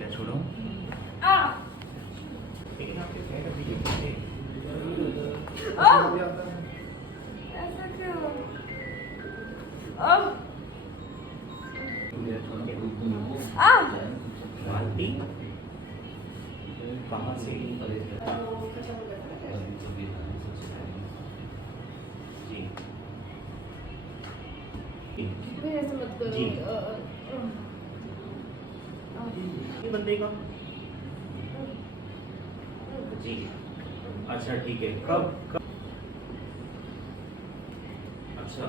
ले छोड़ो। लेकिन आपके पैर अभी थे। ऐसा क्यों? मालती कहाँ से? जी ऐसा मत करो। जी। ये बंदे का जी। अच्छा ठीक है। कब कब? अच्छा